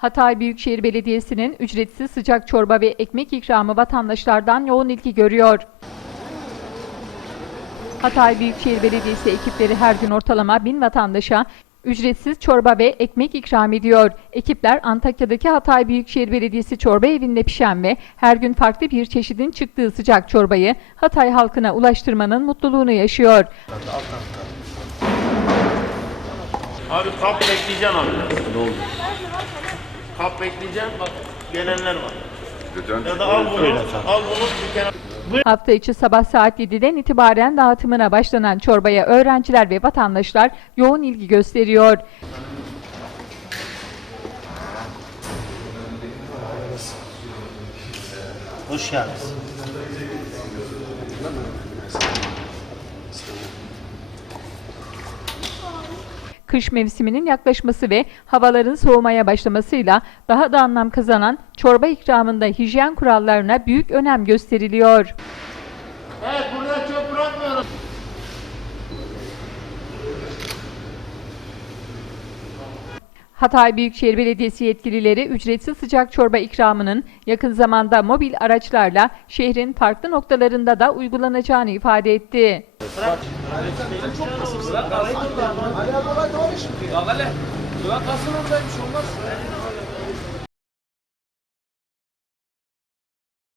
Hatay Büyükşehir Belediyesi'nin ücretsiz sıcak çorba ve ekmek ikramı vatandaşlardan yoğun ilgi görüyor. Hatay Büyükşehir Belediyesi ekipleri her gün ortalama 1000 vatandaşa ücretsiz çorba ve ekmek ikram ediyor. Ekipler Antakya'daki Hatay Büyükşehir Belediyesi çorba evinde pişen ve her gün farklı bir çeşidin çıktığı sıcak çorbayı Hatay halkına ulaştırmanın mutluluğunu yaşıyor. Abi kap bekleyeceksin abi. Ne oldu? Kap bekleyeceksin bak gelenler var. Ya da al bunu, al bunu bir kenara. Hafta içi sabah saat 7'den itibaren dağıtımına başlanan çorbaya öğrenciler ve vatandaşlar yoğun ilgi gösteriyor. Hoş geldiniz. Kış mevsiminin yaklaşması ve havaların soğumaya başlamasıyla daha da anlam kazanan çorba ikramında hijyen kurallarına büyük önem gösteriliyor. Evet burada çöp bırakmıyoruz. Hatay Büyükşehir Belediyesi yetkilileri ücretsiz sıcak çorba ikramının yakın zamanda mobil araçlarla şehrin farklı noktalarında da uygulanacağını ifade etti. Ya valla. Ulan kalsın oradaymış olmaz.